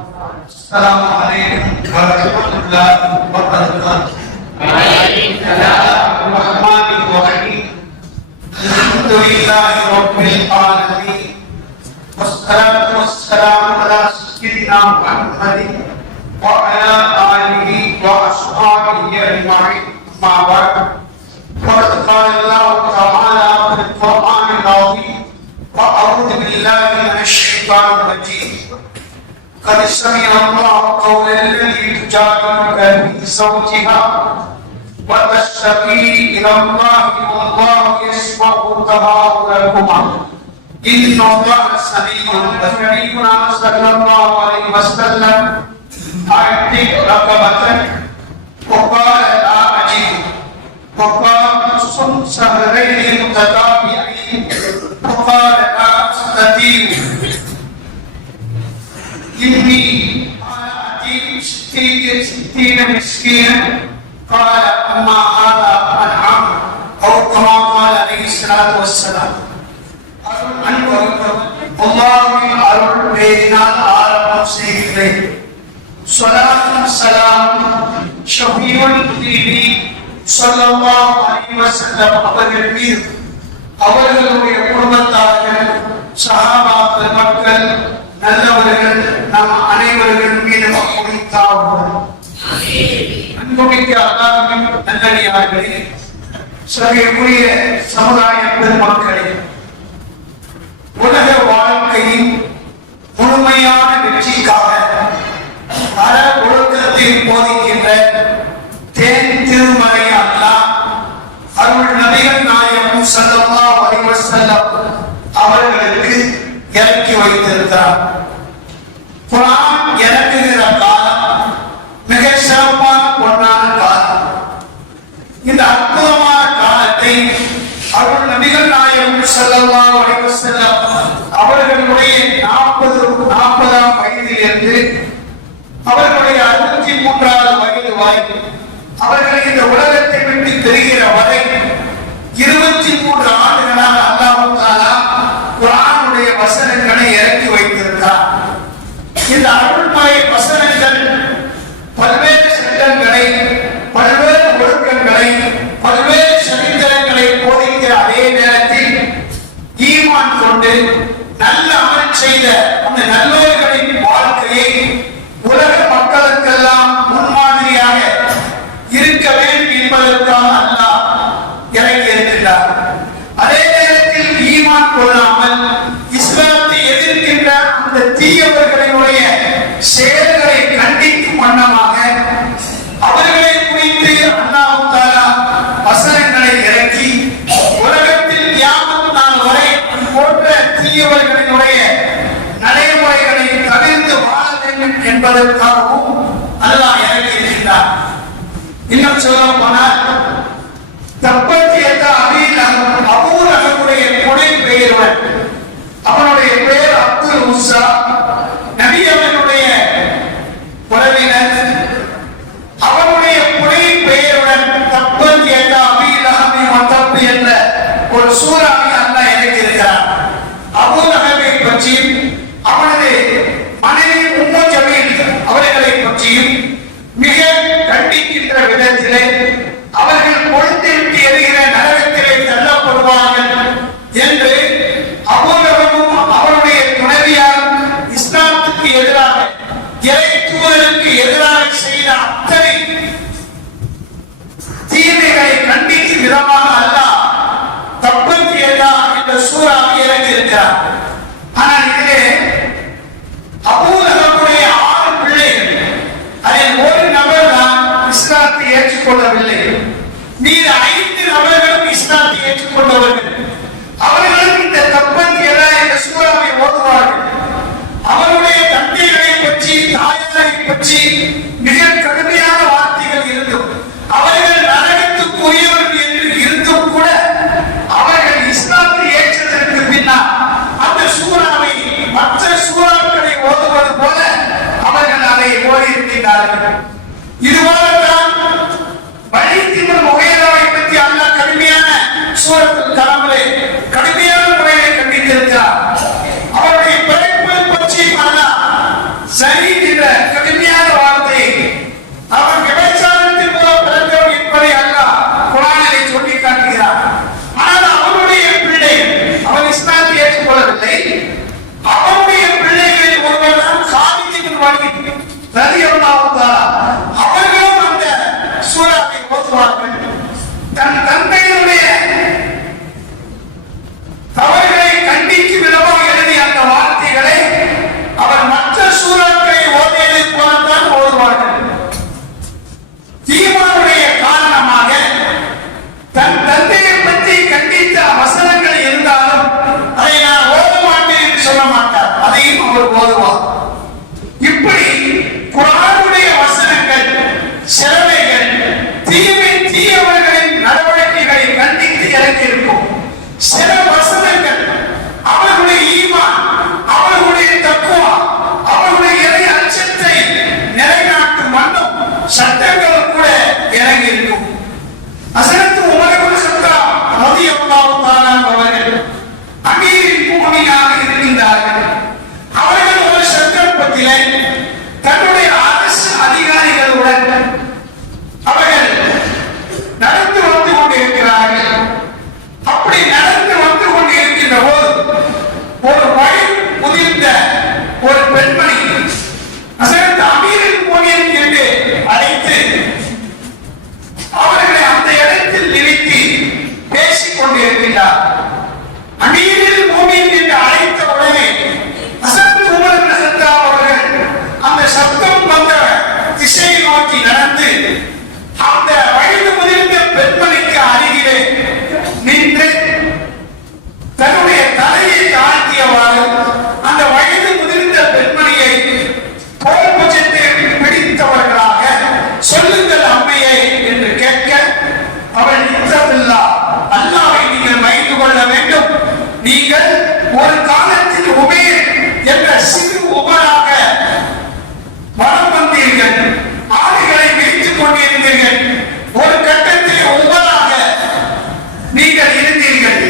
السلام عليكم ورحمة الله وبركاته. وعليكم السلام الرحمن الرحيم. الحمد لله رب العالمين والصلاة والسلام على سيدنا محمد وعلى آله وأصحابه أجمعين. أما بعد فقد قال الله تعالى في القرآن العظيم: وأعوذ بالله من الشيطان الرجيم. قد سمع الله قول التي تجادلك في زوجها وتشتكي إلى الله والله يسمع تحاوركما إن الله سميع بصير. صلى الله عليه وسلم أعتق رقبتك وقال لا أجد وقال صم شهرين متتابعين وقال لا أستطيع إني أنا أتيت 60 مسكينا قال أما هذا العام أو كما قال عليه الصلاة والسلام. அல்லாஹ்வின் அருள் பேரினால் ஆரம்பம் செய்கிறேன். ஸலாத்தும் ஸலாமும் ஷஃபீஉல் தீனி ஸல்லல்லாஹு அலைஹி வஸல்லம் அவர்கள் மீது, அவர்களுடைய குடும்பத்தார்கள், சஹாபாக்கள், மக்கள், நல்லவர்கள், நம் அனைவர்கள் மீது குறித்தார்கள். அன்புமிக்க அல்லாஹ்வின் நல்லடியார்களே, சகைக்குரிய சமுதாய பெருமக்களே, உலக வாழ்க்கையின் முழுமையான வெற்றிக்காக அற ஒழுக்கத்தை போதிக்கின்ற தேன் திருமலை அல்லாஹ் அருள் நபிகள் நாயகம் ஸல்லல்லாஹு அலைஹி வஸல்லம் அவர்களுக்கு இறக்கி வைத்திருக்கிறார். குர்ஆன் இறங்குகிற காலம் மிக சிறப்பான பொன்னான காலம். இந்த அற்புதமான காலத்தை அருள் நபிகள் நாயகம் ஸல்லல்லாஹு அலைஹி வஸல்லம் அவர்களுடைய 40ஆம் வயதிலிருந்து அவர்களுடைய 63ஆவது வயது வரை அவர்கள் இந்த உலகத்தை விட்டு தெரிகிற வரை 23 ஆண்டுகளாக அல்லாஹ் தஆலா குர்ஆனுடைய வசனங்களை இறக்கி வைத்திருக்கிறார். இந்த அருள்மறை வசனங்கள் பல்வேறு சட்டங்களை, பல்வேறு ஒழுக்கங்களை, பல்வேறு சரித்திரங்களை போதிக்கிற அதே நேரத்தில் ஈமான் கொண்டு நல்ல அமல் செய்த அந்த நல்லோர்களின் வாழ்க்கையை உலக மக்களுக்கெல்லாம் முன்மாதிரியாக இருக்க வேண்டும் என்பதற்காக அல்லாஹ் இறங்கி இருக்கின்றார். அதே நேரத்தில் ஈமான் கொள்ளாமல் இஸ்லாத்தை எதிர்க்கின்ற அந்த தீயவர்களுடைய செயல்களை கண்டிக்கும் வண்ணமாக அவர்களை குறித்து அல்லாஹ் தஆலா வசனங்களை இறக்கி உலகத்தில் கியாமத் நாள் வரை போன்ற தீயவர்களுடைய நடைமுறைகளை தவிர்த்து வாழ வேண்டும் என்பதற்காகவும் அல்லாஹ் இறக்கி இருக்கின்றார். இன்னும் சொல்ல போனால் அபூ லஹபுடைய கொடை பெயருடன் அவனுடைய பெயர் அப்துல் உஸ்ஸா, நபி அவர்களுடைய உறவினர். அவனுடைய கொடை பெயருடன் தப்பத் யதா அபீ லஹபி வதப் என்ற ஒரு சூறாவை அல்லாஹ் இறக்கியிருக்கிறார். அபூ லஹபை பற்றியும் அவனது மனைவி உம்மு ஜமீல் அவர்களை பற்றியும் மிக கண்டிக்கின்ற விதத்திலே அவர்கள் கொழுந்து விட்டு எரிகிற நரகத்திலே தள்ளப்படுவார்கள் என்று அபூ லஹபும் அவருடைய துணைவியாரும் இஸ்லாத்துக்கு எதிராக, இறை தூதருக்கு எதிராக செய்த அத்தனை தீமைகளை கண்டிக்கும் விதமாக அல்லாஹ் தப்பத் யதா என்ற சூறாவை இறக்கியிருக்கிறார். ஆனால் இதிலே அபூ லஹபுடைய 6 பிள்ளைகள், அதில் ஒரு நபர் தான் இஸ்லாத்தை ஏற்றுக்கொள்ளவில்லை. மீது 5 நபர்களும் இஸ்லாத்தை ஏற்றுக்கொண்டவர்கள். அவர்களும் இந்த தப்பத் யதா என்ற சூறாவை ஓதுவார்கள். அவருடைய தந்தைகளை பற்றி, தாயாரை பற்றி மிக கடுமையான வார்த்தைகள் இருந்தும், அவர்கள் நரகத்துக்குரியவர்கள் என்று இருந்தும் கூட அவர்கள் இஸ்லாத்தை ஏற்றதற்கு பின்னால் அந்த சூறாவை மற்ற சூறாக்களை ஓதுவது போல அவர்கள் அதை ஓடியிருக்கிறார்கள். இதுபோலதான் வலீத் இப்னு முகீராவை பற்றி அல்லாஹ் கடுமையான சூரத்துல் கலம் என்ற கடுமையான வார்த்தை அவன் விபச்சாரத்தின் மூலம் பிறந்தவன் என்பதை அல்லாஹ் குர்ஆனிலே சொல்லி காட்டுகிறார். ஆனால் அவனுடைய பிள்ளை அவன் இஸ்லாத்தை ஏற்றுக்கொள்ளவில்லை. அவனுடைய பிள்ளைகளில் ஒருவர் தான் காலித் இப்னு வலீத் ரலியல்லாஹு தஆலா. அவர்களும் அந்த சூராவை ஓதுவார்கள். தன் தந்தையுடைய தவறுகளை கண்டிக்கும் விதமாக எழுதிய அந்த வார்த்தைகளை அவர் மற்ற சூறாக்களை ஓதியதை போலத்தான் ஓதுவார்கள். ஈமானுடைய காரணமாக தன் தந்தையை பற்றி கண்டித்த வசனங்கள் இருந்தாலும் அதை நான் ஓத மாட்டேன் என்று சொல்ல மாட்டார், அதையும் அவர் ஓதுவார். இப்படி குர்ஆனுடைய வசனங்கள் சிலவைகள் தீயவர்களின் நடவடிக்கைகளை கண்டித்து இறங்கியிருக்கும். சில வசனங்கள் அவர்களுடைய ஈமான், அவர்களுடைய தக்வா, அவர்களுடைய இறை அச்சத்தை நிலைநாட்டும் வண்ணம் சட்டங்கள் கூட இறங்கியிருக்கும். ஹஸரத் உமர் இப்னு கத்தாப் ரலியல்லாஹு தஆலா அவர்கள் அமீருல் முஃமினீனாக இருக்கின்றார்கள். அவர்கள் ஒரு சந்தர்ப்பத்திலே தன்னுடைய அரசு அதிகாரிகளுடன் அவர்கள் நடந்து வந்து கொண்டிருக்கிறார்கள். அப்படி நடந்து வந்து கொண்டிருக்கின்ற போது ஒரு வயது முதிர்ந்த ஒரு பெண்மணி ஹஸரத் அமீருல் முஃமினீன் என்று அழைத்து அவர்களை அந்த இடத்தில் நிறுத்தி பேசிக் கொண்டிருக்கின்றார். அமீருல் முஃமினீன் என்று அழைத்த உடனே ஹஸரத் உமர் இப்னு கத்தாப் அவர்கள் அந்த சப்தம் வந்த திசையை நோக்கி நடந்து அந்த வயது முதிர்ந்த பெண்மணிக்கு அருகிலே நின்று தன்னுடைய தலையை தாழ்த்தியவாறு அந்த வயது முதிர்ந்த பெண்மணியை தோள் புஜத்தை பிடித்தவர்களாக சொல்லுங்கள் அம்மையே என்று கேட்க அவள் இத்தமில்லா, அல்லாஹ்வை நீங்கள் பயந்து கொள்ள வேண்டும். நீங்கள் ஒரு காலத்தில் உமேர் என்ற சிறு உமராக வலம் வந்தீர்கள், ஆடுகளை மேய்த்துக் கொண்டிருந்தீர்கள். ஒரு கட்டத்தில் உமராக நீங்கள் இருந்தீர்கள்.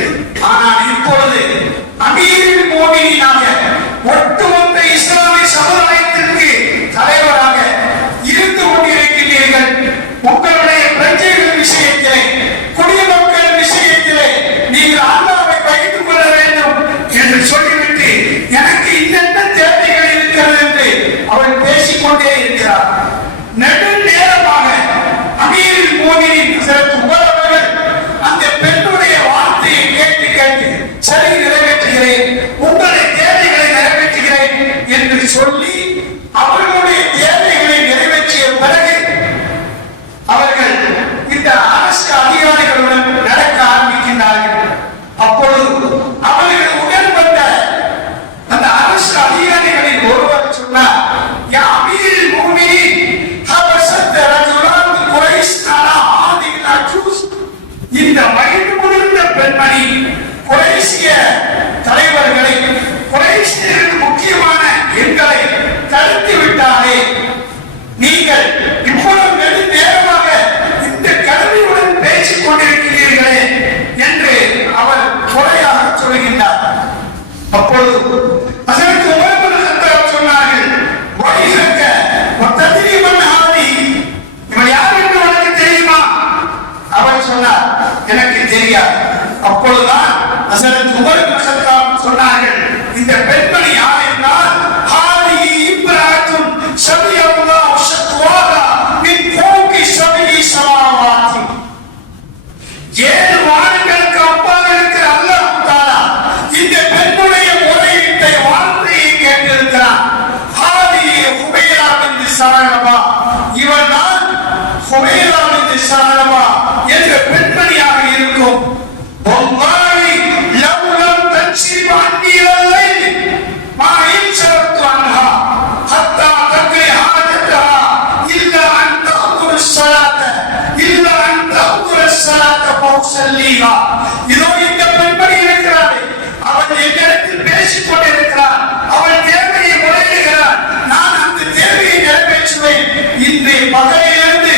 ஆனால் இப்பொழுது அமீருல் முஃமினீனாக ஒட்டுமொத்த இஸ்லாமிய சமுதாயத்திற்கு தலைவராக இருந்து கொண்டிருக்கிறீர்கள். உங்களுடைய பிரஜைகள் விஷயத்திலே, குடிமக்கள் விஷயத்திலே நீங்கள் அல்லாஹ்வை பயந்து கொள்ள வேண்டும் என்று சொல்லிவிட்டு எனக்கு இன்னென்ன தேவைகள் இருக்கிறது என்று அவர் பேசிக்கொண்டே இருக்கிறார். நெடுநேரமாக அமீருல் முஃமினீன் ஹஸரத் உமர் அவர்கள் அந்த பெண்ணுடைய வார்த்தையை கேட்டு கேட்டு சரி நிறைவேற்றுகிறேன், உங்களுடைய தேவைகளை நிறைவேற்றுகிறேன் என்று சொல்லி அவர்களுடைய தேவைகளை நிறைவேற்றிய பிறகு அவர்கள் இந்த அரசு அதிகாரிகளுடன் நடக்க ஆரம்பிக்கின்றார்கள். அப்பொழுது அவர்கள் உடன் வந்த அந்த அரசு அதிகாரிகளில் ஒருவர் சொன்னார், யா அமீருல் முஃமினீன் ஹபஸத் ரஜுலான் குரைஷ் அலா ஹாதில் அஜூஸ். இந்த வயது முதிர்ந்த பெண்மணி குறைஷிய தலைவர்களை, குறைஷியருக்கு முக்கியமான எண்களை தடுத்து விட்டாரே, நீங்கள் இவ்வளவு நெடு நேரமாக இந்த கல்வியுடன் பேசிக் கொண்டிருக்கிறீர்களே என்று அவர் குறையாக சொல்கின்றார். அப்பொழுது ஹஸரத் உமர் இப்னு கத்தாப் சொன்னார்கள், வைஹக்க வதத்ரி மன் ஹாதி, இவன் யார் என்று உனக்கு தெரியுமா? அவர் சொன்னார், எனக்கு தெரியாது. அப்பொழுதுதான் ஹஸரத் உமர் இப்னு கத்தாப் சொன்னார்கள், இந்த பெண்மணி யார் என்றால் ஹாதி இப்ராத்துன் ஷபியல்லாஹு ஷக்வாஹா மின் ஃபௌகி ஷபி ஸமாவாத்தி. 7 வானங்களுக்கு அப்பால் இருக்கிற அல்லாஹ் தஆலா இந்த பெண்ணுடைய முறையீட்டை வார்த்தையை கேட்டிருக்கிறான். ஹாதி ஹுமைரா பின்த் ஸலபா, இவன் தான் ஹுமைரா பின்த் ஸலபா என்ற பெண்மணியாக இருக்கும். வல்லாஹி லவ் லம் தன்ஷிப் அன்னி அல்-லைல் மா இன்ஷரத்து அன்ஹா ஹத்தா தக்ரி ஹாஜத்தஹா இல்லா அன் தஹ்துர ஸலாத்த இல்லா அன் தஹ்துர ஸலாத்த ஃபௌசல்லிஹா. இதோ இந்த பெண்மணி இருக்கிறாள், அவள் என்னிடத்தில் பேசிக் கொண்டிருக்கிறாள், அவள் தேவையை முறையிடுகிறாள், நான் அந்த தேவையை நிறைவேற்றுவேன். இன்றைய பகலிலிருந்து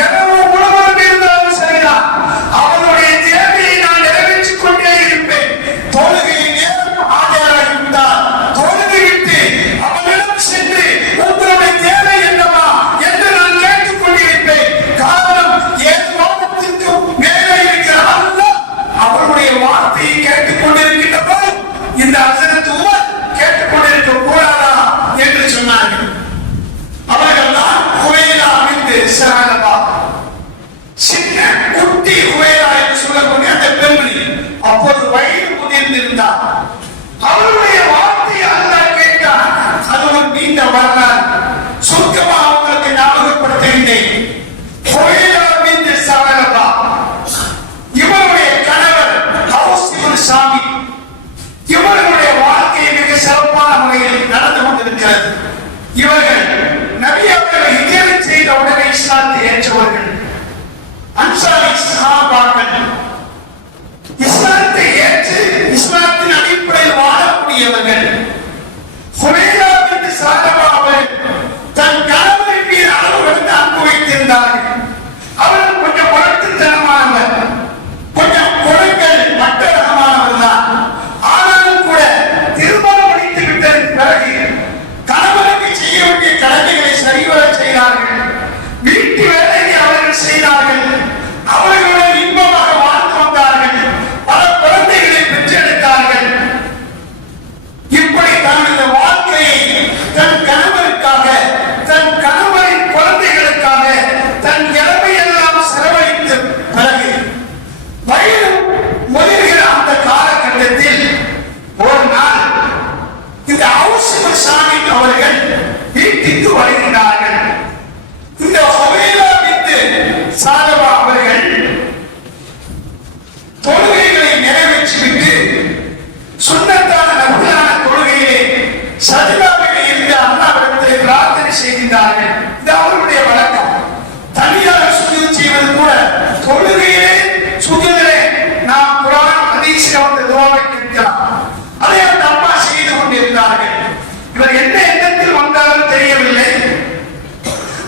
இரவு முழுவதும் இருந்தாலும் சரிதான், அவளுடைய தேவையை நான் நிறைவேற்றிக் கொண்டே இருப்பேன். தொழுகையின் நேரம் ஆஜராகிவிட்டால் தொழுது விட்டு அவளிடம் சென்று உங்களுடைய இருந்தார்கள். அவர்கள் தான் ஹுவைலா பின்த் ஸஅலபா. சின்ன குட்டி ஹுவைலா என்று சொல்லக்கூடிய அந்த பெண்மணி அப்போது வயது முதிர்ந்திருந்தார். அவருடைய வார்த்தையை அல்லாஹ் கேட்டார். அது ஒரு நீண்ட வரலாறு. சுருக்கமாக உங்களுக்கு ஞாபகப்படுத்துகின்றேன். ஹுவைலா பின்த் ஸஅலபா இவருடைய கணவர் ஹவுஸ் இப்னு சாமி. இவர்களுடைய வாழ்க்கை மிக சிறப்பான முறையில் நடந்து கொண்டிருக்கிறது. இவர்கள் நபி அவர்களை ஹிஜ்ரத் செய்த உடனே இஸ்லாத்தை ஏற்றவர்கள். அன்சாரி சஹாபாக்கள் இஸ்லாத்தை ஏற்று இஸ்லாத்தின் அடிப்படையில் வாழக்கூடியவர்கள். ஹுவைலா பின்த் ஸஅலபா அவர்கள் தன் கணவரின் மீது அளவு கடந்த அன்பு வைத்திருந்தார்கள். அவர்கள் கொஞ்சம் முரட்டுத்தனமானவர், கொஞ்சம் குழந்தைகள் மற்ற ரகமானவர் தான். ஆனாலும் கூட திருமணம் முடித்து விட்டதற்கு பிறகு கணவனுக்கு செய்ய வேண்டிய கடமைகளை சரிவர செய்தார்கள். வீட்டு வேலையை அவர்கள் செய்தார்கள். அவர்களுடன் இன்பமாக வாழ்ந்து வந்தார்கள். பல குழந்தைகளை பெற்றெடுத்தார்கள். இப்படி தனது வாழ்க்கையை தன் கணவருக்காக, தன் கணவரின் குழந்தைகளுக்காக தன் இளமையெல்லாம் செலவழித்த பிறகு வயது முதிர்கிற அந்த காலகட்டத்தில் ஒரு நாள் இந்த ஹவுஸ் இப்னு சாமி அவர்கள் வீட்டுக்கு வருகிறார்கள். இந்த ஹுவைலா பின்த் ஸஅலபா அவர்கள் தொழுகைகளை நிறைவேற்றிவிட்டு சுன்னத்தான நஃபிலான தொழுகையிலே சஜ்தாவிலே இருந்து அல்லாஹ்விடத்திலே பிரார்த்தனை செய்கிறார்கள். இது அவருடைய வழக்கம். தனியாக சுஜூத் செய்வது கூட தொழுகையிலே சுஜூதிலே நாம் குர்ஆன் ஹதீஸில் வந்த துஆவை கேட்கலாம். அதை அந்த அம்மா செய்து கொண்டிருந்தார்கள். இவர் என்ன எண்ணத்தில் வந்தாலும் தெரியவில்லை.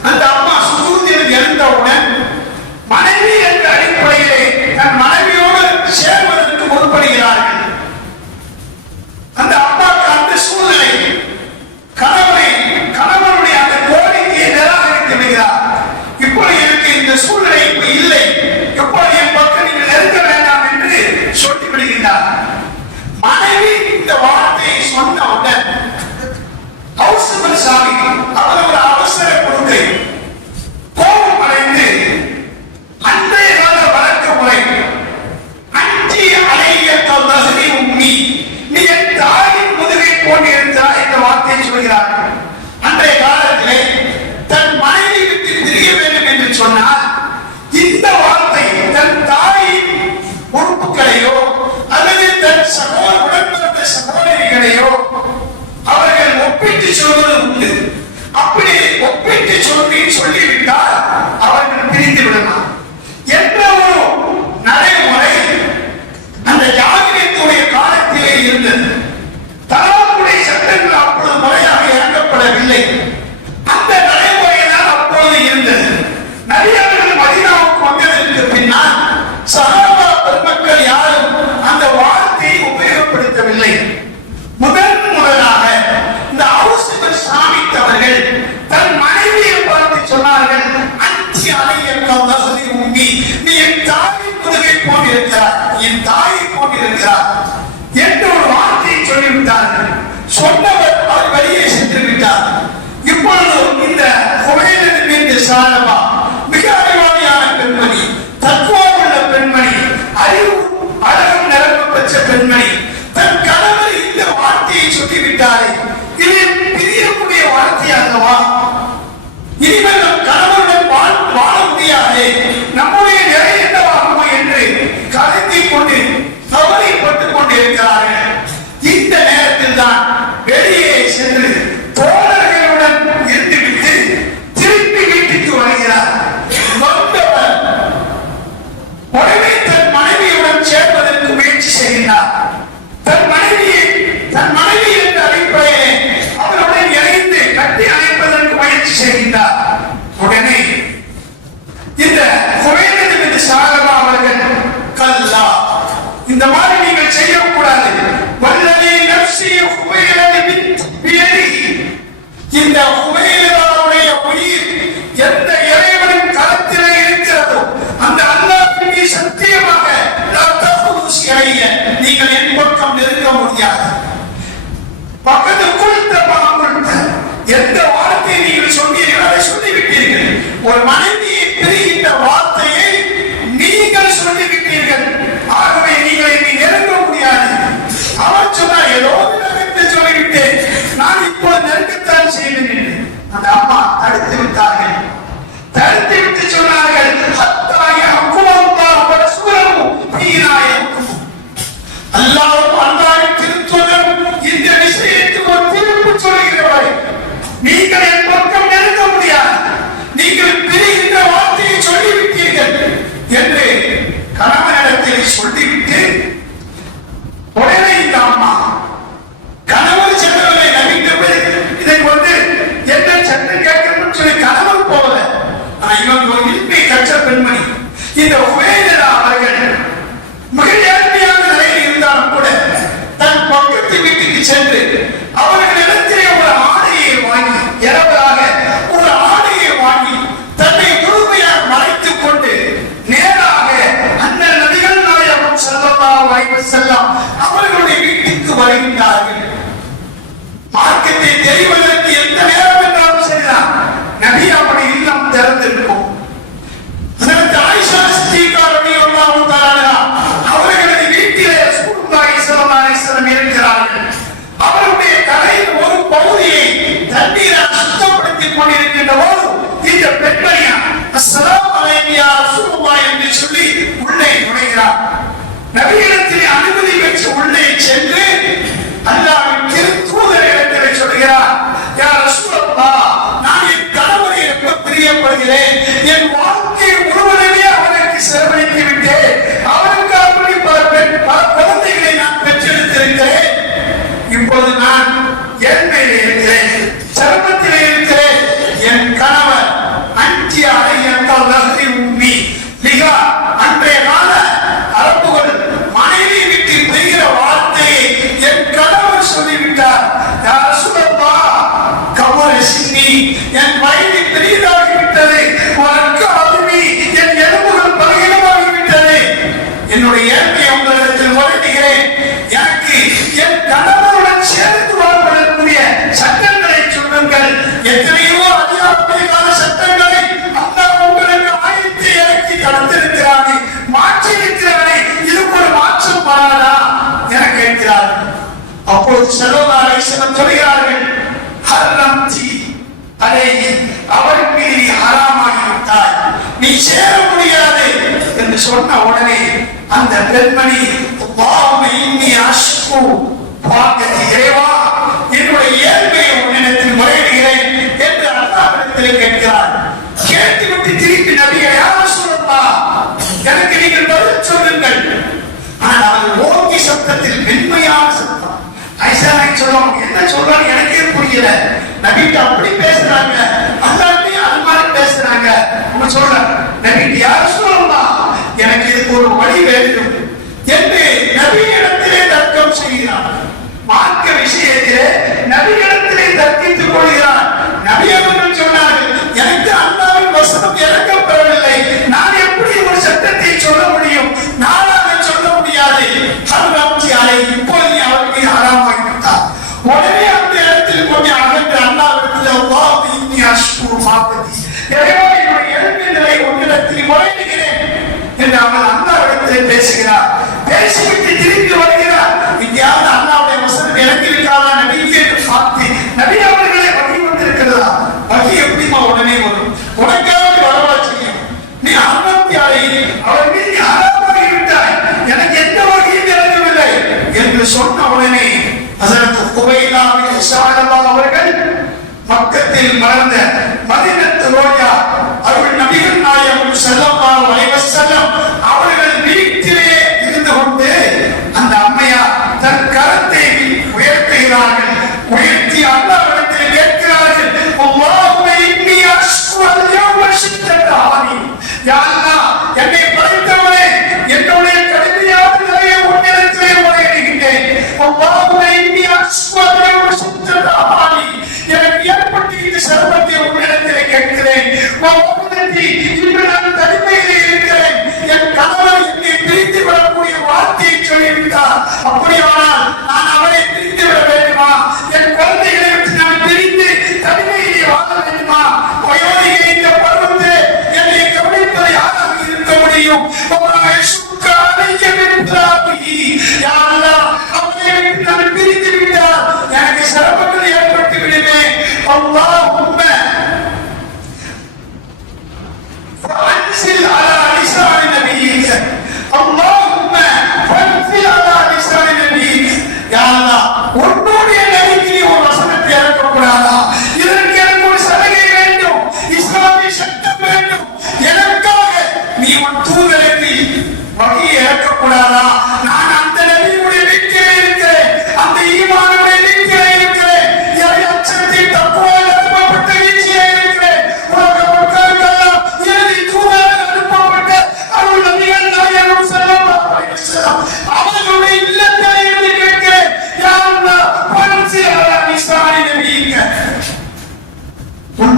அந்த அம்மா சுஜூதில் எழுந்தவுடன் மனைவி என்ற அடிப்படையிலே தன் மனைவியோடு சேர்வதற்கு முற்படுகிறார்கள். அந்த அம்மாவுக்கு அந்த சூழ்நிலை கணவனுடைய அந்த கோரிக்கையை நிராகரித்து விடுகிறார். இப்பொழுது எனக்கு இந்த சூழ்நிலை இப்ப இல்லை, இப்பொழுது என் பக்கம் நீங்கள் நெருங்க வேண்டாம் என்று சொல்லி விடுகிறார். மனைவி இந்த வார்த்தையை சொன்னவுடன் ஹவுஸ் இப்னு சாமி அவர் ஒரு அவசர கொடுக்கை கோபம் அடைந்து அன்றைய கால வழக்க முறை அஞ்சி அலைய தஹரி உம்மி, நீ என் தாயின் முதுகை போன்றிருந்தாய் என்ற வார்த்தையை சொல்கிறார்கள். அன்றைய காலத்திலே தன் மனைவி விட்டு பிரிய வேண்டும் என்று சொன்னால் இந்த வார்த்தை தன் தாயின் உறுப்புகளையோ அல்லது தன் உடன்பிறந்த சகோதரிகளையோ அவர்கள் ஒப்பிட்டு சொல்வது உண்டு. அப்படி ஒப்பிட்டு சொல்லிவிட்டால் அவர்கள் பிரிந்து விடலாம் என்ற ஒரு நடைமுறை அந்த ஜாகிரியத்துடைய காலத்திலே இருந்தது. தலாக்குடைய சட்டங்கள் அப்பொழுது முறையாக இறக்கப்படவில்லை. அந்த நடைமுறைதான் அப்பொழுது இருந்தது. நபியவர்கள் மதீனாவுக்கு வந்ததற்கு பின்னால் சஹாபா பெருமக்கள் யாரும் அந்த வார்த்தையை உபயோகப்படுத்தவில்லை. முதலாக இந்த ஹவுஸ் இப்னு சாமி அவர்கள் தன் மனைவியை பார்த்து சொன்னார்கள், அஞ்சி அலைய தஹரி உம்மி, நீ என் தாயின் முதுகை போன்றிருக்கிறார், என் தாயை போன்றிருக்கிறார் என்று ஒரு வார்த்தையை சொல்லிவிட்டார்கள். சொன்னவர் அவர் வெளியே சென்று விட்டார். இப்பொழுது இந்த ஹுவைலா பின்த் ஸஅலபா மிக அறிவாளியான பெண்மணி, தக்வா உள்ள பெண்மணி, அறிவு அழகும் நிரம்ப பெற்ற பெண்மணி, தன் கணவர் இந்த வார்த்தையை சொல்லிவிட்டாரே, இது பிரியக்கூடிய வார்த்தை அல்லவா? இனிமேல் நம் கணவருடன் வாழ முடியாது, நம்முடைய நிலை என்னவாகுமோ என்று கருத்திக் கொண்டு கவலைப்பட்டுக் கொண்டிருக்கிறார்கள். இந்த நேரத்தில் தான் வெளியே சென்று தோழர்களுடன் இருந்துவிட்டு திருப்பி வீட்டுக்கு வருகிறார். வந்தவர் உடனே தன் மனைவியுடன் சேர்வதற்கு முயற்சி செய்கிறார். தன் மனைவி என்ற அடிப்படையிலே அவருடன் இணைந்து கட்டி அணைப்பதற்கு வார்த்தையை நீங்கள் சொன்னீர்கள், அதை சொல்லிவிட்டீர்கள். ஒரு மனைவியை பிரிகின்ற வார்த்தையை நீங்கள் சொல்லிவிட்டீர்கள். ஆகவே நீங்கள் என்னை நெருங்க முடியாது. அவர் சொன்னார், ஏதோ என்று சொல்லிவிட்டேன், நான் இப்போது நெருங்கத்தான் செய்வேன். அந்த அம்மா தடுத்து விட்டார்கள். தடுத்து விட்டு சொன்னார்கள், அல்லாஹ்வும் அல்லாஹ்வின் திருத்தூதரும் இந்த விஷயத்துக்கு ஒரு தீர்ப்பு சொல்கிறவரை நீங்கள் என் பக்கம் நெருங்க முடியாது, நீங்கள் பிரிகின்ற வார்த்தையை சொல்லிவிட்டீர்கள் என்று கணவனிடத்தில் சொல்லிவிட்டு உடனே இந்த அம்மா கணவர் சென்றவரை நம்பிக்கை இதை கொண்டு என்ன சட்டம் கேட்கணும்னு சொல்லி கணவர் போகல. இவங்க ஒரு இல்மை கற்ற பெண்மணி. இந்த உபேதரா அவர்கள் மிக ஏழ்மையான நிலையில் இருந்தாலும் கூட தன் பக்கத்து வீட்டுக்கு சென்று அவர்களிடத்திலே ஒரு ஆடையை வாங்கி, இரவலாக ஒரு ஆடையை வாங்கி தன்னை முழுமையாக மறைத்துக் கொண்டு நேராக அண்ணன் நபிகள் நாயகம் ஸல்லல்லாஹு அலைஹி வஸல்லம் அவர்களுடைய வீட்டுக்கு வருகின்றார்கள். மார்க்கத்தை தெரிவதற்கு எந்த நேரம் என்றாலும் சரிதான், நபி அப்படி இல்லம் திறந்திருக்கும். ஆயிஷா சித்திகா ரலியல்லாஹு தஆலா அவர்களது வீட்டிலே ரசூலுல்லாஹி ஸல்லல்லாஹு அலைஹி வஸல்லம் இருக்கிறார்கள். அவருடைய தலையில் ஒரு பகுதியை தண்ணீரால் சுத்தப்படுத்திக் கொண்டிருக்கின்ற போது இந்த பெண்மணியா அஸ்ஸலாமு அலைக்கும் யா ரசூலுல்லாஹ் என்று சொல்லி உள்ளே நுழைகிறார். நபியிடத்திலே அனுமதி பெற்று உள்ளே சென்று அல்லாஹ்வின் திருத்தூதரிடத்திலே சொல்கிறார், யா ரசூலுல்லாஹ், நான் என் கணவரை ரொம்ப பிரியப்படுகிறேன். என் வாழ்க்கை முழுவதுமே அவருக்கு செலவழித்து விட்டேன். அவருக்கு அப்படி பல குழந்தைகளை நான் பெற்றெடுத்திருக்கிறேன். இப்போது நான் ஏழ்மையிலே இருக்கிறேன், சிரமத்திலே இருக்கிறேன். என் கணவர் அஞ்சி அறையி உண்மை மிக அன்றைய கால அரபுகள் மனைவி விட்டு பெய்கிற வார்த்தையை என் கணவர் சொல்லிவிட்டார். யார் சொல்லப்பா கவலை சின்னி, என் வயது பெரியதாகிவிட்டது, உனக்கு அதுவி என் எலும்புகள் பலகீனமாகிவிட்டது. என்னுடைய ஏழ்மையை உங்களிடத்தில் வருகிறேன். எனக்கு என் கணவருடன் சேர்த்து வாழ்வதற்குரிய சட்டங்களை சொல்லுங்கள். எத்தனையோ அதிகாரப்படியான சட்டங்களை அல்லாஹ் உங்களுக்கு ஆயத்தை இறக்கி தடுத்திருக்கிறானே, மாற்றி இருக்கிறானே, இதுக்கு ஒரு மாற்றம் வராதா என கேட்கிறார்கள். அப்போது ஸல்லல்லாஹு அலைஹி வஸல்லம் சொல்கிறார்கள், ஹர்ரம்தி அலைஹி, அவருக்கு மீது நீ ஹராமாகிவிட்டாய், நீ சேர முடியாது என்று சொன்ன உடனே அந்த பெண்மணி அல்லாஹும்ம இன்னி அஷ்கு பாக்கத்தி, இறைவா என்னுடைய ஏழ்மையை உன்னிடத்தில் முறையிடுகிறேன் என்று அல்லாஹ்விடத்தில் கேட்கிறார். கேட்டுவிட்டு திருப்பி நபியை, யா ரசூலல்லாஹ், எனக்கு நீங்கள் பதில் சொல்லுங்கள். ஆனால் அவர்கள் ஓங்கி சப்தத்தில் மென்மையான சப்தம். ஐஷா சொல்லுவாங்க, என்ன சொல்றாங்க எனக்கே புரியல. நபிட்ட அப்படி பேசுறாங்க, அல்லாஹ்வே அது மாதிரி பேசுறாங்க. அவங்க சொல்றாங்க, நபிட்ட யா ரசூலல்லாஹ், எனக்கு இதுக்கு ஒரு வழி வேண்டும் என்று நபியிடத்திலே தர்க்கம் செய்கிறார். மார்க்க விஷயத்திலே நபியிடத்திலே தர்க்கித்துக் கொள்கிறார். நபி அவர்கள் சொன்னார்கள், எனக்கு அல்லாஹ்வின் வசனம் இறக்கப்படவில்லை, நான் எப்படி ஒரு சட்டத்தை சொல்ல முடியும், நானாக சொல்ல முடியாது. ஹர்ரம்தி அலைஹி, இப்போது நீ அவருக்கு ஹராமாகிவிட்டார். உடனே அந்த இடத்தில் கொஞ்சம் அகன்று அல்லாஹ்விடத்தில் அல்லாஹும்ம இன்னி அஷ்கு பாக்கத்தி, இறைவா என்னுடைய ஏழ்மை நிலை உன்னிடத்தில் முறையிடுகிறேன் என்று அவன் அல்லாஹ்விடத்திலே பேசுகிறார். பேசிவிட்டு திரும்பி வருகிறார். இங்கேயாவது அல்லாஹ்வுடைய வசனம் இறங்கிவிட்டாரா நபிக்கு என்று பார்த்து, நபி அவர்களே வகி வந்திருக்கிறதா? வகி எப்படிமா உடனே வரும்? உனக்காவது வரவா செய்யும். நீ ஹர்ரம்தி அலைஹி, அவர் மீது நீ ஹராமாகிவிட்டாய், எனக்கு எந்த வகையும் இறங்கவில்லை என்று சொன்ன உடனே ஹஸரத் குபைலா பின் ஸஅலபா அவர்கள் மக்கத்தில் மலர்ந்த மதீனத்து ரோஜா அவர்கள் நபிகள் நாயகம் ஸல்லல்லாஹு அலைஹி வஸல்லம் அவர்கள் வீட்டிலே இருந்து கொண்டு அந்த அம்மையார் தன் கரத்தை உயர்த்துகிறார்கள். உயர்த்தி அல்லாஹ்விடத்தில் கேட்கிறார்கள், அல்லாஹும்ம இன்னி அஷ்கு அல்-யௌம ஷித்தத ஹாரி, யா அல்லாஹ், என்னை படைத்தவனே, என்னுடைய கடுமையான நிலையை உன்னிடத்திலே முறையிடுகின்றேன். அல்லாஹும்ம இன்னி அஷ்கு அல்-யௌம ஷித்தத ஹாரி, எனக்கு ஏற்பட்டு இந்த சிரமத்தை உன்னிடத்திலே கேட்கிறேன். இன்று நான் தனிமையிலே இருக்கிறேன். என் கணவர் என்னை பிரித்து விடக்கூடிய வார்த்தையை சொல்லிவிட்டார். அப்படியானால் நான் அவரை பிரித்து விட வேண்டுமா? என் குழந்தைகளை விட்டு நான் பிரித்து தனிமையிலே வாழ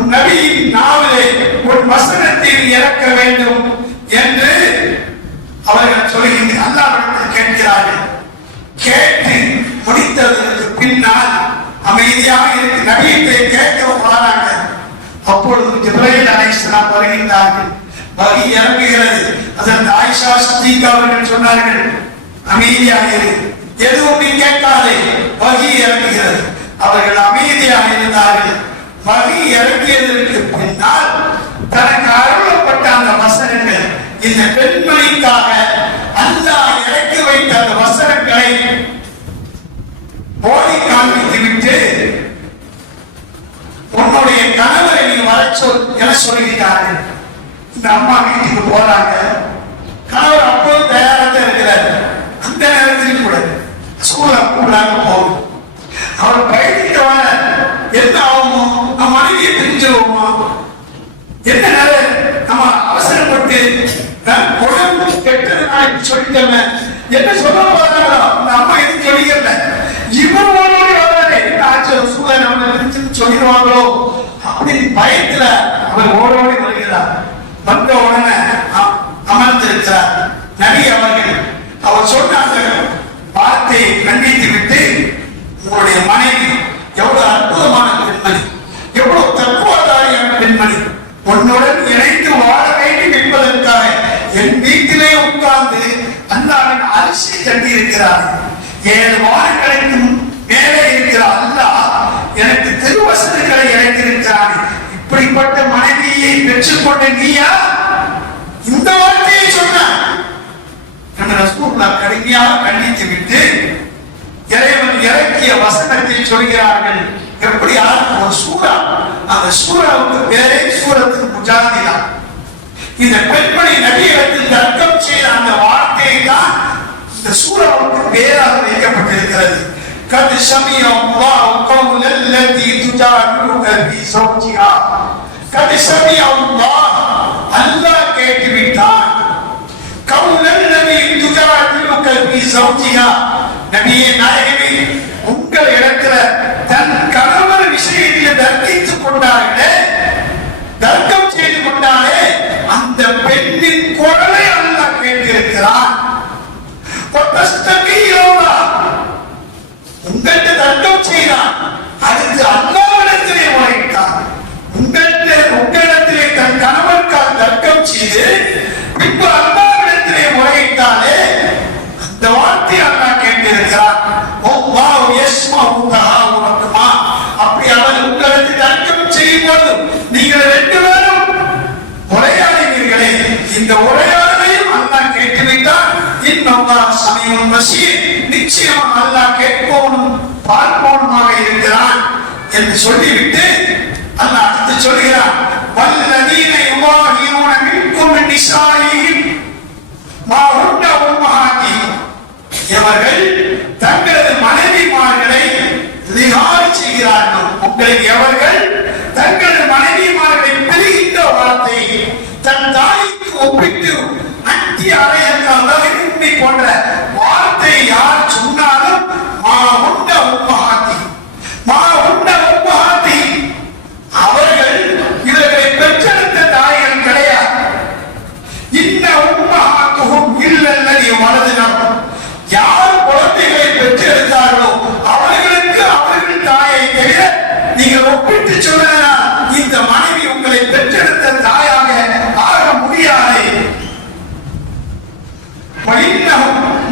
உன் நபியின் நாவிலே உன் வசனத்தில் இறக்க வேண்டும் என்று அவர்கள் சொல்லுகின்ற அல்லாஹ்விடத்தில் கேட்கிறார்கள். கேட்டு முடித்ததற்கு பின்னால் அமைதியாக இருக்கு நபியை கேட்க போறாங்க. அப்பொழுது ஜிப்ரீல் அலைஹிஸ்ஸலாம் வருகின்றார்கள். வகி இறங்குகிறது. அதற்கு ஆயிஷா சித்திகா அவர்கள் சொன்னார்கள், அமைதியாக இரு, எதுவும் நீ கேட்காதே, வகி இறங்குகிறது. அவர்கள் அமைதியாக இருந்தார்கள். வகி இறங்கியதற்கு பின்னால் தனக்கு அருளப்பட்ட அந்த வசனங்கள், இந்த பெண்மணிக்காக அல்லாஹ் இறக்கி வைத்த அந்த வசனங்களை போதி காண்பித்து விட்டு உன்னுடைய கணவரை நீ வர சொல் என சொல்கிறார்கள். இந்த அம்மா வீட்டுக்கு போறாங்க. கணவர் அப்போது தயாராக இருக்கிறார். அந்த நேரத்தில் கூட ஸ்கூல்ல கூடாங்க போகும். அவர் பயந்துட்டு வர என்ன ஆகுமோ, நம்ம மனைவியை பிரிஞ்சிருவோமா, என்ன நம்ம அவசரப்பட்டு உடம்பு கெட்டது நான் சொல்லிட்டேன் என்ன சொல்ல போறாங்களோ அந்த அம்மா எதுவும் சொல்லிக்கல. இவரோட சூழல் அவனை பிரிச்சு சொல்லிடுவாங்களோ அப்படின்னு பயத்துல அவர் ஓடோடி வருகிறார். வந்த உடனே அமர்ந்திருக்கிறார் நபி அவர்கள். அவர் சொன்ன அந்த வார்த்தையை கண்டித்து விட்டு, உங்களுடைய மனைவி எவ்வளவு அற்புதமான பெண்மணி, எவ்வளவு தக்குவதாரியான பெண்மணி, உன்னுடன் இணைந்து வாழ வேண்டும் என்பதற்காக என் வீட்டிலே உட்கார்ந்து அல்லாஹ்வின் அரிசி கட்டி இருக்கிறார். 7 வாரங்களுக்கு மேலே இருக்கிறார் அல்லாஹ் எனக்கு திருவசனங்களை இறக்கியிருக்கிறார். இப்படிப்பட்ட மனைவியை பெற்றுக்கொண்ட நீயா இந்த வார்த்தையை சொன்ன ரசூலுல்லாஹ் கடுமையாக கண்டித்து விட்டு இறைவன் இறக்கிய வசனத்தை சொல்கிறார்கள். எப்படி ஒரு சூரா, அந்த சூராவுக்கு பேரே சூரத்துக்கு முஜாதிலா. இந்த பெண்மணி நபியிடத்தில் தர்க்கம் செய்த அந்த வார்த்தையை தான் இந்த சூராவுக்கு பேராக வைக்கப்பட்டிருக்கிறது. قد سمع الله قول التي تجادلك في زوجها. قد سمع الله, அல்லாஹ் கேட்டுவிட்டான். قول الذي تجادلك في زوجها. நபியே நாயகமே, உங்கள் இடத்துல தன் கணவர் விஷயத்தில் தர்க்கித்துக் கொண்டார்களே, தர்க்கம் செய்து கொண்டாலே, அந்த பெண்ணின் குரலை அல்லாஹ் கேட்டிருக்கிறான். உங்கள்கிட்ட தர்க்கம் செய்தான், அதுக்கு அல்லாஹ்விடத்திலே முறையிட்டான். உங்களிடத்திலே தன் கணவருக்காக தர்க்கம் செய்து பின்பு அல்லாஹ்விடத்திலே முறையிட்டாலே அந்த வார்த்தை அல்லாஹ் கேட்டிருக்கிறான். அப்படி அவன் உங்களுக்கு தர்க்கம் செய்யும் போது நீங்கள் 2 பேரும் உரையாடினீர்களே, இந்த உரையாடலையும் அல்லாஹ் கேட்டுவிட்டான். இன்னல்லாஹ் சமீஉன் பஸீர், நிச்சயமாக அல்லாஹ் கேட்பவனும் பார்ப்பவனுமாக இருக்கிறான் என்று சொல்லிவிட்டு அல்லாஹ் அடுத்து சொல்கிறான், வல்லதீன யுவாஹிரூன மின்கும் மின் நிசாஇஹிம் மா ஹுன்ன உம்மஹாத்திஹிம். எவர்கள் தங்களது மனைவிமார்களை லிஹார் செய்கிறார்கள், உங்களில் எவர்கள் தங்களது மனைவிமார்களை பிரிகின்ற வார்த்தை தன் தாய்க்கு ஒப்பிட்டு அந்தி அறையக்காக போன்ற வார்த்தை யார் சொன்னாலும் மா உண்ட உம்மஹாத்தி, மா உண்ட உம்மஹாத்தி, அவர்கள் இவர்களை பெற்றெடுத்த தாய்கள் கிடையாது. இன்ன உம்மஹாத்துஹும் இல்லல்லதி வலதுனஹும், யார் குழந்தைகளை பெற்றெடுத்தார்களோ அவர்களுக்கு அவர்கள் தாயை தவிர நீங்கள் ஒப்பிட்டு சொல்லலாம் இந்த மனைவி உங்களை பெற்றெடுத்த தாயாக ஆக முடியாது.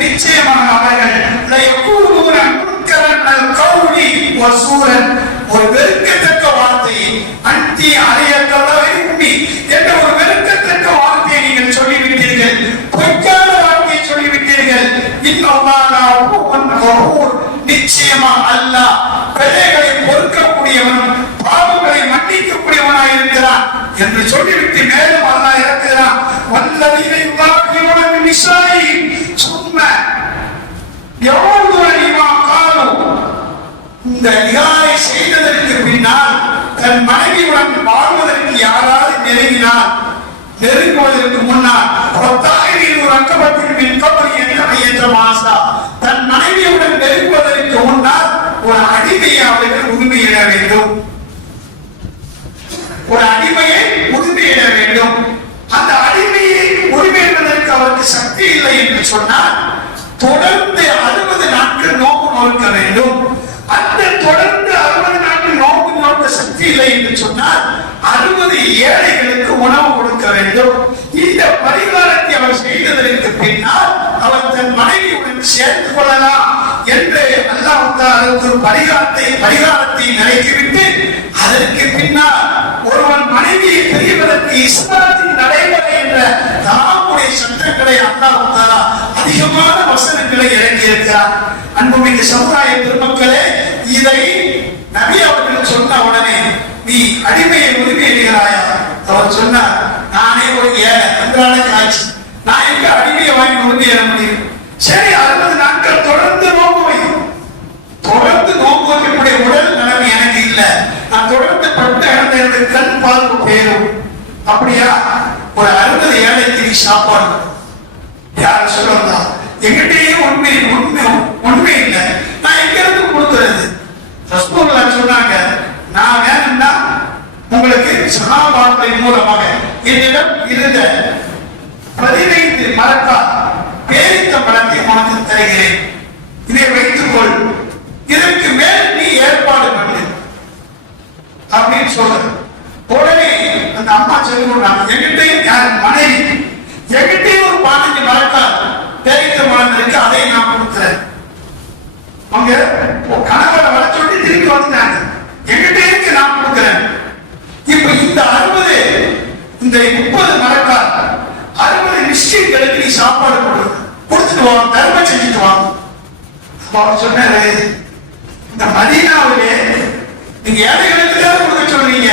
நிச்சயமாக அவர்கள் ஒரு வெறுக்கத்தக்க வார்த்தையை அந்தி அறையி என்ற ஒரு வெறுக்கத்தக்க வார்த்தையை நீங்கள் சொல்லிவிட்டீர்கள், பொய்க்கான வார்த்தையை சொல்லிவிட்டீர்கள். நிச்சயமாக அல்லாஹ் பிழைகளை பொறுக்கக்கூடியவன், பாவங்களை மன்னிக்கக்கூடியவனாக இருக்கிறான் என்று சொல்லிவிட்டு மேலும் அல்லாஹ் இறக்குகிறான். வல்லதீன யுவாஹிரூன மின் நிசாஇஹிம் சும்ம யஊதுன லிமா காலு. இந்த நிகாயை செய்ததற்கு பின்னால் தன் மனைவியுடன் வாழ்வதற்கு யாராவது நெருங்குவதற்கு முன்னால் தன் மனைவியுடன் நெருங்குவதற்கு முன்னால் ஒரு அடிமையை அவர்கள் உரிமையிட வேண்டும். ஒரு அடிமையை உரிமையிட வேண்டும். அந்த அடிமையை உரிமையிடுவதற்கு அவருக்கு சக்தி இல்லை என்று சொன்னால் தொடர்ந்து 60 நாட்கள் நோன்பு நோக்க வேண்டும். அந்த தொடர்ந்து 60 நாட்கள் நோன்பு நோக்க சக்தி இல்லை என்று சொன்னால் 60 ஏழைகளுக்கு உணவு கொடுக்க வேண்டும். இந்த பரிகாரத்தை அவர் செய்ததற்கு பின்னால் அவர் தன் மனைவியுடன் சேர்ந்து கொள்ளலாம் என்று அல்லாஹ் ஒரு பரிகாரத்தை நிறைத்துவிட்டு அதற்கு பின்னால் ஒருவன் மனைவியை பிரிவதற்கு இஸ்லாத்தின் நடைமுறை என்ற தலாக்குடைய சட்டங்களை அல்லாஹ் அதிகமான வசனங்களை இறங்கியிருக்கிறார். அன்புமிக்க சமுதாய பெருமக்களே, இதை நபி அவர்கள் சொன்ன உடனே நீ அடிமையை உரிமையிடுகிறாயா? அவர் சொன்னார், நானே ஒரு ஏழை அன்றாட காட்சி, நான் எங்க அடிமையை வாங்கி உரிமையிட முடியும்? சரி, 60 நாட்கள் தொடர்ந்து நோம்பு வைக்கும். தொடர்ந்து நோம்பு வைக்கக்கூடிய உடல் நிலைமை எனக்கு இல்லை. நான் தொடர்ந்து பட்டு இழந்த கண் பார்க்க போயிடும். அப்படியா? ஒரு 60 ஏழைக்கு சாப்பாடு யார் சொல்லுவா? எங்கிட்டயே உண்மை இல்லை. நான் எங்க இருந்து கொடுக்கிறது? ரசூலுல்லாஹ் சொன்னாங்க, நான் வேணும்னா உங்களுக்கு சஹாபாக்களின் மூலமாக என்னிடம் இருந்த 15 மரக்கால் பேரித்த பழத்தை உனக்கு தருகிறேன், இதை வைத்துக்கொள், இதற்கு மேல் நீ ஏற்பாடு பண்ணு அப்படின்னு சொல்றது. உடனே அந்த அம்மா சொல்லுறாங்க, எங்கிட்டையும் யார் மனைவி எங்கிட்டையும் ஒரு 15 மரக்கால் பேரித்த பழம் இருக்கு, அதை நான் கொடுக்கிறேன். அவங்க கணவரை வர சொல்லி திரும்பி வந்தாங்க, எங்கிட்ட இருக்கு நான் கொடுக்கிறேன். இப்ப இந்த 60 இந்த 30 மரக்கால் 60 மிஸ்கின்களுக்கு நீ சாப்பாடு கொடுத்துட்டு வாங்க, தர்மம் செஞ்சுட்டு வாங்க. அவர் சொன்னாரு, இந்த மதீனாவிலே நீங்க ஏழைகளுக்கு தான் கொடுக்க சொல்றீங்க,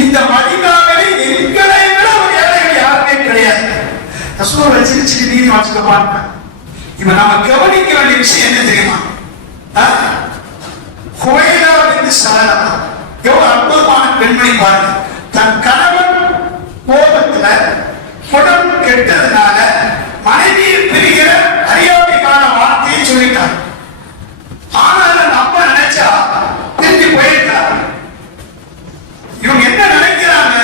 இந்த மதீனாவிலே எங்களை விட ஒரு ஏழைகள் யாருமே கிடையாது. ரசூலுல்லாஹ் சிரிச்சு நீதி வாசிக்க பாருங்க. இப்ப நாம கவனிக்க வேண்டிய விஷயம் என்ன தெரியுமா? ஹுவைலா பின்த் ஸலமா எவ்வளவு அற்புதமான பெண்மணி பாருங்க. தன் கணவன் கோபத்துல உடல் கெட்டதுனால மனைவியை பிரிகிற அறியாமைக்கான வார்த்தையை சொல்லிட்டார். ஆனால் அந்த அப்பா நினைச்சா பிரிஞ்சு போயிருக்கார். இவங்க என்ன நினைக்கிறாங்க?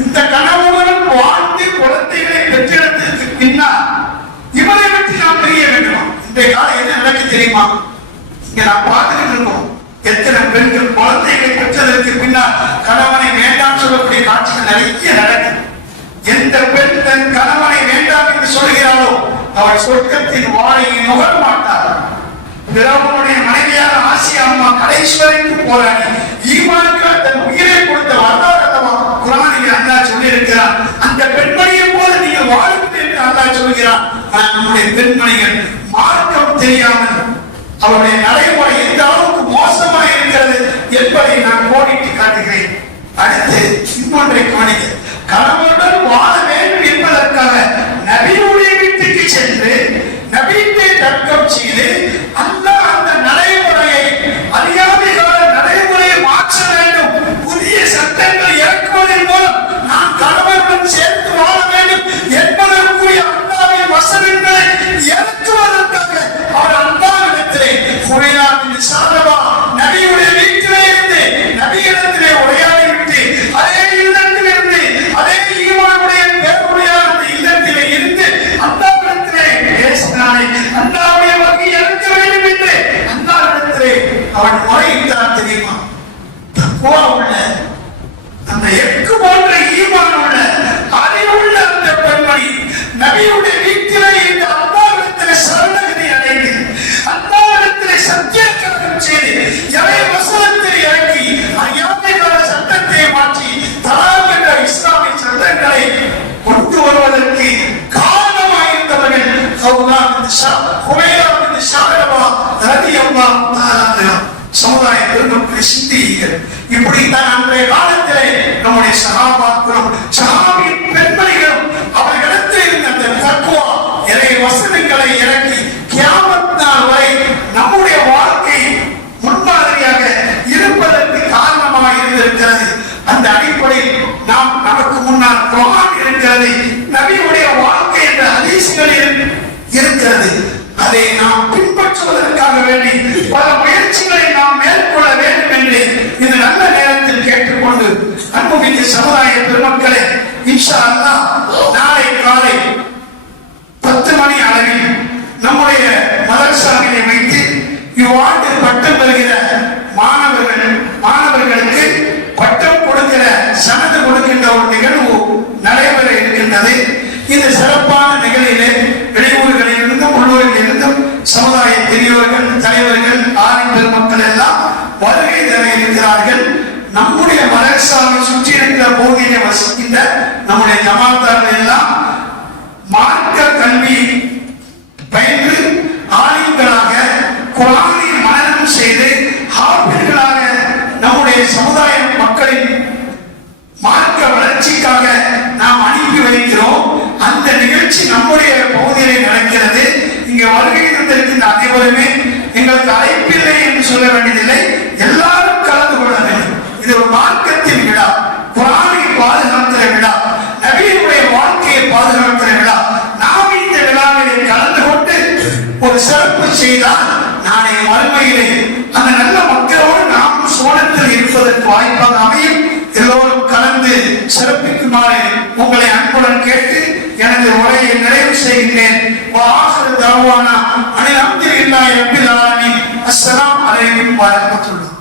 இந்த கணவனுடன் வாழ்ந்து குழந்தைகளை பெற்றெடுத்ததுக்கு பின்னால் இவரை விட்டு நாம் பிரிய வேண்டுமா? இந்த காலம் என்ன நடக்கு தெரியுமா? இங்க நாம் பார்த்துக்கிட்டு இருக்கோம், எத்தனை பெண்கள் குழந்தைகளை பெற்றதற்கு பின்னால் கணவனை வேண்டாம் சொல்லக்கூடிய காட்சிகள் நிறைய நடக்கும். எந்த பெண் தன் கணவனை வேண்டாம் என்று சொல்கிறாரோ அவள் சொர்க்கத்தின் வாழையை நுகர மாட்டார். பிறவனுடைய மனைவியான ஆசியா அம்மா கடைசி வரைக்கும் போராடி ஈமானுக்காக தன் உயிரை கொடுத்த வரலாறு குர்ஆனில் அல்லாஹ் சொல்லி இருக்கிறார். அந்த பெண்மணியை போல நீங்கள் வாழுங்கள் என்று அல்லாஹ் சொல்கிறார். நம்முடைய பெண்மணிகள் மார்க்கம் தெரியாமல் அவருடைய நடைமுறை எந்த அளவுக்கு மோசமாக இருக்கிறது என்பதை நான் கோடிட்டு காட்டுகிறேன். அடுத்து இன்னொன்றை கவனிக்க, கணவனுடன் வாழ வேண்டும் என்பதற்காக நபியுடைய வீட்டுக்கு சென்று நபியை தர்க்கம் செய்து அல்லாஹ் அந்த நடைமுறையை அறியாமைகால நடைமுறையை மாற்ற வேண்டும், புதிய சட்டங்கள் இறக்குவதன் மூலம் நான் கணவனுடன் சேர்த்து வாழ வேண்டும் என்பதற்குரிய அல்லாஹ்வின் வசனங்களை இறக்குவதற்காக அவர் அல்லாஹ்விடத்திலே ஹுவைலா பின்த் ஸலமா நபியுடைய வீட்டிலே இருந்து நபியிடத்திலே உரையாடி விட்டு அதே இல்லத்திலிருந்து அதே ஈமானுடைய பேருடையான இல்லத்திலே இருந்து அல்லாஹ்விடத்திலே பேசினானே, அல்லாஹ்வுடைய வகை இறக்க வேண்டும் என்று அல்லாஹ்விடத்திலே அவன் முறையிட்டான். தெரியுமா? தக்வா உள்ள அந்த எக்கு போன்ற ஈமான் உள்ள அறிவுள்ள அந்த பெண்மணி நபியுடைய வீட்டிலே இந்த அல்லாஹ்விடத்திலே சரணகதி அடைந்து அல்லாஹ்விடத்திலே சத்தியக்கிரகம் செய்து இறை வசனத்தை இறக்கி அறியாமைக்கான சட்டத்தை மாற்றி தலாக் என்ற இஸ்லாமிய சட்டங்களை கொண்டு வருவதற்கு காரணமாயிருந்தவர்கள் ஹுவைலா பின்த் ஸலமா ரலியல்லாஹு தஆலா அன்ஹா. சமுதாய பெருமக்களை சிந்தியுங்கள். இப்படித்தான் அன்றைய காலத்திலே நம்முடைய சஹாபாக்களும் சஹாபியின் பெண்மணிகளும் அவர்களிடத்தில் இருந்த அந்த தக்வா இறை வசனங்களை இறக்கி கியாமத் நாள் வரை நம்முடைய வாழ்க்கை முன்மாதிரியாக இருப்பதற்கு காரணமாக இருந்திருக்கிறது. அந்த அடிப்படையில் நாம் நமக்கு முன்னால் குர்ஆன் இருக்கிறது, நபியுடைய வாழ்க்கை என்ற ஹதீஸ்கள் இருக்கிறது. அதை நாம் பின்பற்றுவதற்காக வேண்டி பல முயற்சிகளை நாம் மேற்கொள்ள வேண்டும் என்று இது நல்ல நேரத்தில் கேட்டுக்கொண்டு அன்புமிக்க சமுதாய பெருமக்களே, இன்ஷா அல்லாஹ் நாளை காலை 10 மணி அளவில் நம்முடைய மதரசாவினை வைத்து இவ்வாண்டு பட்டம் பெறுகிற மாணவர்களுக்கு பட்டம் கொடுக்கிற சனது கொடுக்கின்ற ஒரு நிகழ்வு நடைபெற இருக்கின்றது. இந்த சிறப்பான நிகழ்விலே வெளியூர்களில் இருந்தும் உள்ளூரில் இருந்தும் சமுதாய பெரியோர்கள், தலைவர்கள், ஆண் பெருமக்கள் எல்லாம் வருகை தர இருக்கிறார்கள். நம்முடைய மதரசாவை சுற்றி இருக்கிற பகுதியிலே வசிக்கின்ற நம்முடைய ஜமாத்தார்கள் எல்லாம் மார்க்க கல்வி பயின்று ஆலிம்களாக குர்ஆனை மனனம் செய்து ஹாஃபிழ்களாக நம்முடைய சமுதாய மக்களின் மார்க்க வளர்ச்சிக்காக நாம் அனுப்பி வைக்கிறோம். அந்த நிகழ்ச்சி நம்முடைய பகுதியிலே நடக்கிறது. இங்கே வருகை தந்திருக்கின்ற அனைவருமே எங்களுக்கு அழைப்பில்லை என்று சொல்ல வேண்டியதில்லை, எல்லாரும் கலந்து கொள்ள வேண்டும். இது ஒரு மார்க்கத்தின் விழா, குர்ஆனை பாதுகாக்கிற விழா, நபியினுடைய வாழ்க்கையை பாதுகாக்கிற விழா. நாம் இந்த விழாவிலே கலந்து கொண்டு ஒரு சிறப்பு செய்தால் நாளை மறுமையிலே அந்த நல்ல மக்களோடு நாம் சோழத்தில் இருப்பதற்கு வாய்ப்பாக அமையும். எல்லோரும் கலந்து சிறப்பிக்குமாறு உங்களை அன்புடன் கேட்டு எனது உரையை நிறைவு செய்கிறேன். அஸ்ஸலாமு அலைக்கும் வரஹ்மத்துல்லாஹி